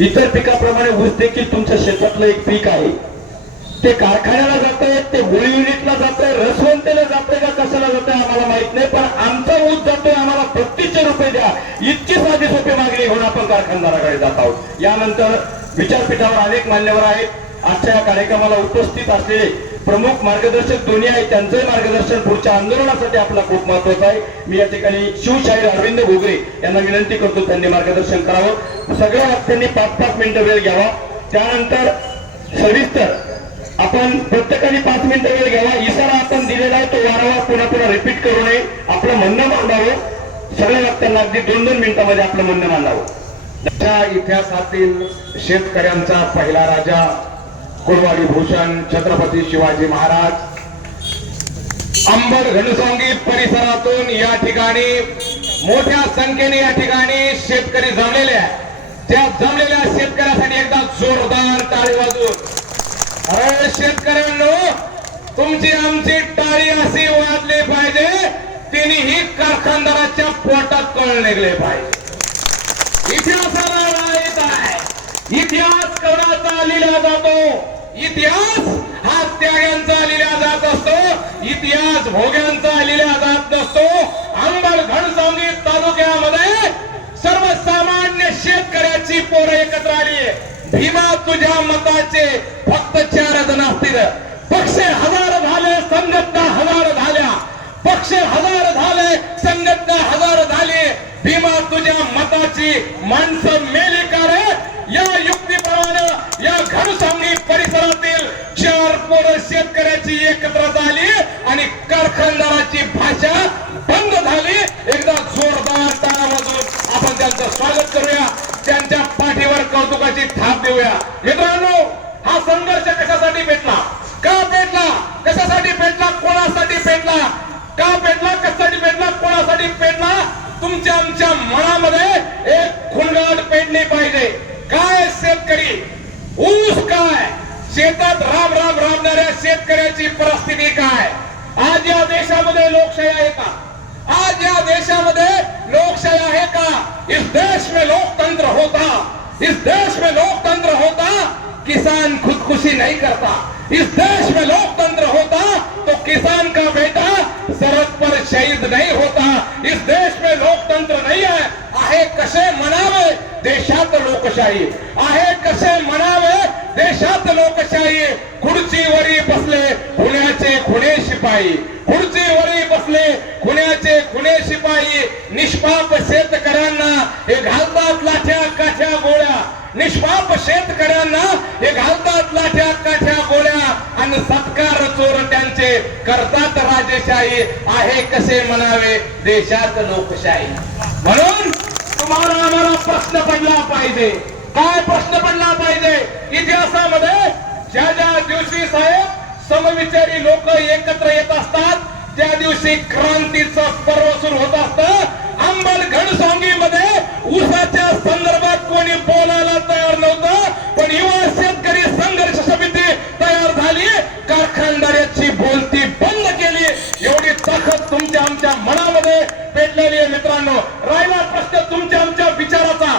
इतर पिकाप्रमाणे ऊस देखील तुमच्या शेतातलं एक पीक आहे. ते कारखान्याला जातंय, ते गुळ युनिटला जातंय, रसवंतेला जातंय का कशाला जातंय आम्हाला माहित नाही, पण आमचा ऊस जातोय, आम्हाला 3200 रुपये द्या, इतकी साधी सोपी मागणी घेऊन आपण कारखानदाराकडे जात आहोत. यानंतर विचारपीठावर अनेक मान्यवर आहेत. आजच्या या कार्यक्रमाला उपस्थित असलेले प्रमुख मार्गदर्शक दोन्ही आहेत, त्यांचंही मार्गदर्शन पुढच्या आंदोलनासाठी आपला खूप महत्वाचं आहे. मी या ठिकाणी शिवशाहीर अरविंद घोगरे यांना विनंती करतो त्यांनी मार्गदर्शन करावं. सगळ्या वक्त्यांनी 5-5 मिनिटं वेळ घ्यावा. त्यानंतर सविस्तर आपण प्रत्येकाने 5 मिनिटं वेळ घ्यावा. इशारा आपण दिलेला आहे तो वारंवार पुन्हा पुन्हा रिपीट करू नये. आपलं म्हणणं मांडावं. सगळ्या वक्त्यांना अगदी 2-2 मिनिटांमध्ये आपलं म्हणणं मांडावं. इतिहासातील शेतकऱ्यांचा पहिला राजा कुळवाडी भूषण छत्रपती शिवाजी महाराज अंबड घनसावंगी परिसरातून या ठिकाणी मोठ्या संख्येने या ठिकाणी शेतकरी जमलेले आहेत. त्या जमलेल्या शेतकऱ्यासाठी एकदा जोरदार टाळी वाजवून. अरे शेतकऱ्यांनो, तुमची आमची टाळी अशी वाजली पाहिजे तिनेही कारखानदाराच्या पोटात कळ निघले पाहिजे. इतिहासाला माहित आहे, इतिहास कोणाचा लिहिला जातो? इतिहास हा त्यागांचा लिहिला जात असतो, इतिहास भोग्यांचा लिहिला जात नसतो. अंबड घनसावंगी तालुक्यामध्ये सर्वसामान्य शेतकऱ्याची पोरं एकत्र आली. भीमा तुझ्या मताचे फक्त 4 जण असतील. पक्ष 1000 झाले, संघटना 1000 झाल्या. पक्ष 1000 झाले, संघटना 1000 झाली. भीमा तुझ्या मताची माणसं मेली का रे? या युक्तीप्रमाणे या घनसावंगी परिसरातील 4 पोरं शेतकऱ्याची एकत्र झाली आणि कारखानदाराची भाषा बंद झाली. एकदा जोरदार टाळ्या वाजवून आपण त्यांचं स्वागत करूया, त्यांच्या पाठीवर कौतुकाची थाप देऊया. मित्रांनो, हा संघर्ष कशासाठी पेटला? का पेटला? कशासाठी पेटला? कोणासाठी पेटला? का पेटला? कशासाठी पेटला? कोणासाठी पेटला? तुमच्या आमच्या मनामध्ये एक खुणगाट पेटली पाहिजे. काय शेतकरी, ऊस काय, शेतात राब राब राबणाऱ्या शेतकऱ्याची परिस्थिती काय? आज या देशामध्ये लोकशाही आहे का? आज या देशामध्ये लोकशाही आहे का? इस देश में लोकतंत्र होता, इस देश में लोकतंत्र होता, किसान खुदकुशी नहीं करता. इस देश में लोकतंत्र होता तो किसान का बेटा सरहद पर शहीद नहीं होता. इस देश में लोकतंत्र नहीं आहे कसे म्हणावे देशात लोकशाही? आहे कसे म्हणावे देशात लोकशाही? खुर्चीवरी बसले खुण्याचे खुणे शिपाई, खुर्चीवरी बसले खुण्याचे खुणे शिपाई. निष्पाप शेतकऱ्यांना हे घालतात लाठ्या काठ्या गोळ्या. निष्पाप शेतकऱ्यांना हे घालतात लाठ्या काठ्या गोळ्या आणि सत्कार चोरट्यांचे करतात राजेशाही. आहे कसे म्हणावे देशात लोकशाही? म्हणून तुम्हाला आम्हाला प्रश्न पडला पाहिजे. काय प्रश्न पडला पाहिजे? इतिहासामध्ये ज्या ज्या दिवशी साहेब समविचारी लोक एकत्र येत असतात त्या दिवशी क्रांतीचं पर्व सुरू होत असतं. अंबड घनसावंगी मध्ये ऊसाच्या संदर्भात कोणी बोलायला तयार नव्हतं, पण युवा शेतकरी संघर्ष समिती तयार झाली. कारखानदाराची बोलती बंद केली. एवढी ताकद तुमच्या आमच्या मनामध्ये पेटलेली आहे. मित्रांनो, राहिला प्रश्न तुमच्या आमच्या विचाराचा.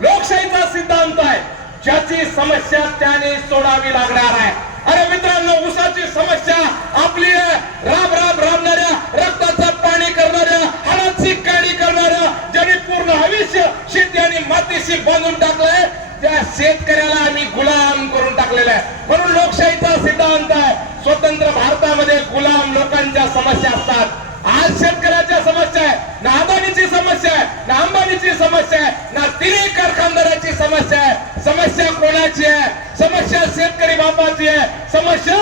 लोकशाहीचा सिद्धांत आहे, ज्याची समस्या त्याने सोडावी लागणार आहे. अरे मित्रांनो, ऊसाची समस्या आपली राब राब राबणाऱ्या, रक्ताचं पाणी करणाऱ्या, हाडाची काढी करणाऱ्या, ज्यांनी पूर्ण आयुष्य शेती आणि मातीशी बांधून टाकलंय त्या शेतकऱ्याला आम्ही गुलाम करून टाकलेला आहे. म्हणून लोकशाहीचा सिद्धांत आहे, स्वतंत्र भारतामध्ये गुलाम लोकांच्या समस्या असतात. आज शेतकऱ्याच्या समस्या आहे, ना अदानीची समस्या आहे, ना अंबानीची समस्या आहे, ना तिन्ही कारखानदाराची समस्या आहे. समस्या कोणाची आहे? समस्या शेतकरी बापाची आहे. समस्या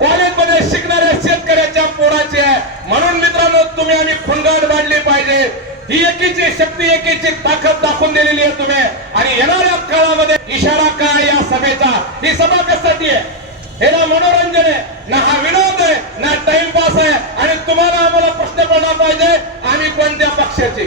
कॉलेजमध्ये शिकणाऱ्या शेतकऱ्याच्या पोराची आहे. म्हणून मित्रांनो, तुम्ही आम्ही खुणगाट बांधली पाहिजे. ही एकीची शक्ती, एकीची ताकद दाखवून दिलेली आहे तुम्ही. आणि येणाऱ्या काळामध्ये इशारा काय या सभेचा? ही सभा कशासाठी आहे? हे ना मनोरंजन आहे, ना हा विनोद आहे, ना टाइमपास आहे. आणि तुम्हाला आम्हाला प्रश्न पडला पाहिजे, आम्ही कोणत्या पक्षाचे?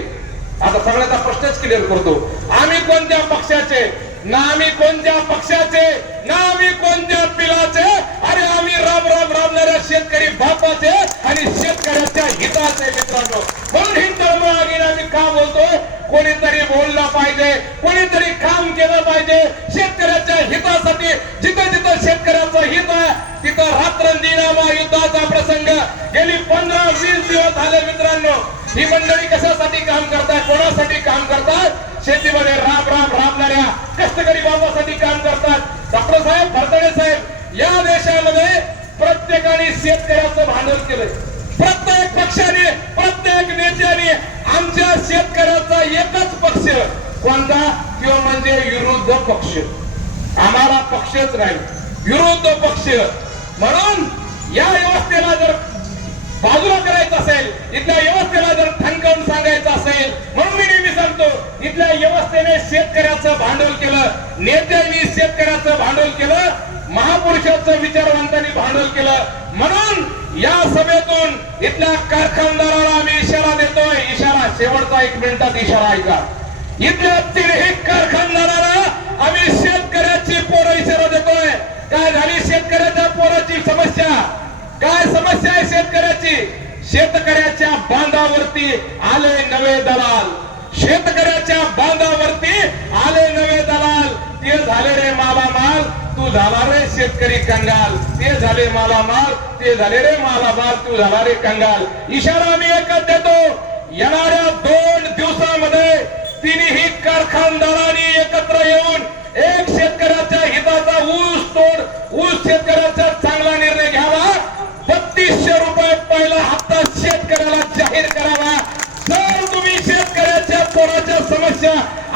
आता सगळ्याचा प्रश्नच क्लिअर करतो. आम्ही कोणत्या पक्षाचे? ना आम्ही कोणत्या पक्षाचे, ना आम्ही कोणत्या पिलाचे. अरे आम्ही राब राब राबणाऱ्या शेतकरी बापाचे आणि शेतकऱ्याच्या हिताचे. मित्रांनो, म्हणून ही तळमळ आम्ही का बोलतोय? कोणीतरी बोललं पाहिजे, कोणीतरी काम केलं पाहिजे शेतकऱ्याच्या हितासाठी. जिथं जिथं शेतकऱ्याचं हित आहे तिथं रात्रंदिना युद्धाचा प्रसंग. गेली 15-20 दिवस झाले मित्रांनो. ही मंडळी कशासाठी काम करतात, कोणासाठी काम करतात? शेतीमध्ये राबणाऱ्या कष्टकरी बाबासाठी काम करतात. डॉक्टर साहेब, भरतडे साहेब, या देशामध्ये प्रत्येकाने शेतकऱ्याचं भांडवल केलंय. प्रत्येक पक्षाने, प्रत्येक नेत्याने आमच्या शेतकऱ्याचा एकच पक्ष कोणता? तो म्हणजे विरुद्ध पक्ष. आम्हाला पक्षच नाही, विरुद्ध पक्ष. म्हणून या व्यवस्थेला जर बाजूला करायचं असेल, इथल्या व्यवस्थेला जर ठणकावून सांगायचं असेल, म्हणून मी नेहमी सांगतो, इथल्या व्यवस्थेने शेतकऱ्याचं भांडवल केलं, नेत्यांनी शेतकऱ्याचं भांडवल केलं, महापुरुषाचं विचारवंतांनी भांडवल केलं. म्हणून या सभेतून इथल्या कारखानदाराला आम्ही इशारा देतोय. इशारा शेवटचा 1 मिनिटात इशारा ऐका. इथल्या 3ही कारखानदाराला आम्ही शेतकऱ्याची पोरं इशारा देतोय. काय झाली शेतकऱ्याच्या पोराची समस्या? काय समस्या आहे शेतकऱ्याची? शेतकऱ्याच्या बांधावरती आले नवे दलाल. शेतकऱ्याच्या बांधावरती आले नवे दलाल. ते झाले रे मालामाल, तू झाला रे शेतकरी कंगाल. ते झाले मालामाल, ते झाले रे मालामाल, तू झाला रे कंगाल. इशारा आम्ही एकच देतो. येणाऱ्या 2 दिवसामध्ये 3ही कारखानदारांनी एकत्र येऊन एक शेतकऱ्याच्या हिताचा ऊस शेतकऱ्याचा चांगला निर्णय घ्यावा. 3200 रुपये पहिला हप्ता शेतकऱ्याला जाहीर करावा. जर तुम्ही शेतकऱ्याच्या पोराच्या समस्या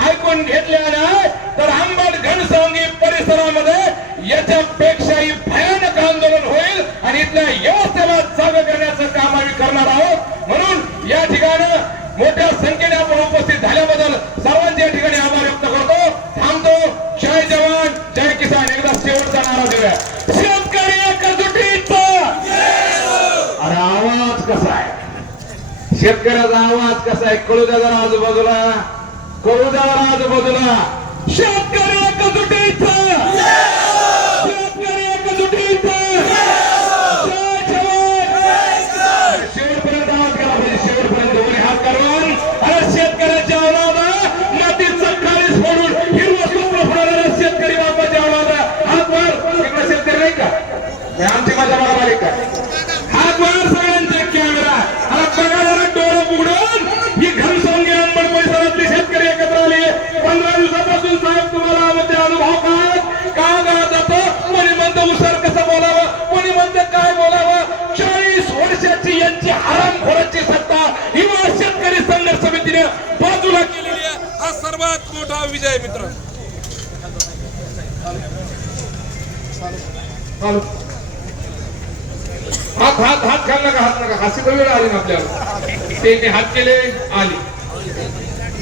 ऐकून घेतल्या नाही तर अंबड घनसावंगी परिसरामध्ये याच्यापेक्षाही भयानक आंदोलन होईल आणि इथल्या व्यवस्थेला जाग करण्याचं काम आम्ही करणार आहोत. म्हणून या ठिकाणी मोठ्या संख्येने आपण उपस्थित झाल्याबद्दल सर्वांचे या ठिकाणी आभार व्यक्त करतो. थांबतो. जय जवान, जय किसान. एकदा शेवटचा नारा देऊया. शेतकरी एकजुटीचा. अरे आवाज कसा आहे? शेतकऱ्याचा आवाज कसा आहे? कळू द्या जरा आजूबाजूला, कळू द्या जरा आजूबाजूला. शेतकरी एकजुटीचा. शेतकरी एकजुटीचा. जय जवान. शेवटपर्यंत आवाज करा पाहिजे. शेवटपर्यंत दोन्ही हात करून. अरे शेतकऱ्याच्या औलादा मातीचं काळीस फोडून हिरवं स्वप्न फोडणाऱ्या शेतकरी बापाच्या औलादा हात वर. इकडे शेतकरी नाही का? आमची माझ्या बघा आली का? हात वर सगळ्यांचे कॅमेरा. अरे बघा जरा डोळं उघडून. ही घनसावंगी अंबड परिसरातली शेतकरी एकत्र आली. 15 दिवसापासून साहेब तुम्हाला आमचे अनुभव का गावात जातो. कोणी म्हणतं उसार कसं बोलावं, कोणी म्हणतं काय बोलावं. 40 वर्षाची यांची हरामखोराची सत्ता युवा शेतकरी संघर्ष समितीने बाजूला केलेली आहे. हा सर्वात मोठा विजय मित्र. हात हात हात घाल नका, हात नका. हसी वेळ आली ना आपल्याला. ते हात केले आली.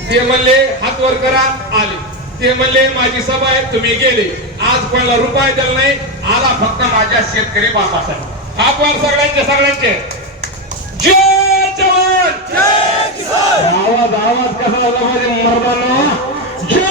ते म्हणले हात वर करा आले. ते म्हणले माझी सभा आहे तुम्ही गेले. आज पहिला रुपया दिला नाही, आला फक्त माझ्या शेतकरी बापासाठी. हात वर सगळ्यांचे. जय जवान, जय किसान. आवाज कसा झाला पाहिजे मर्दांनो? जय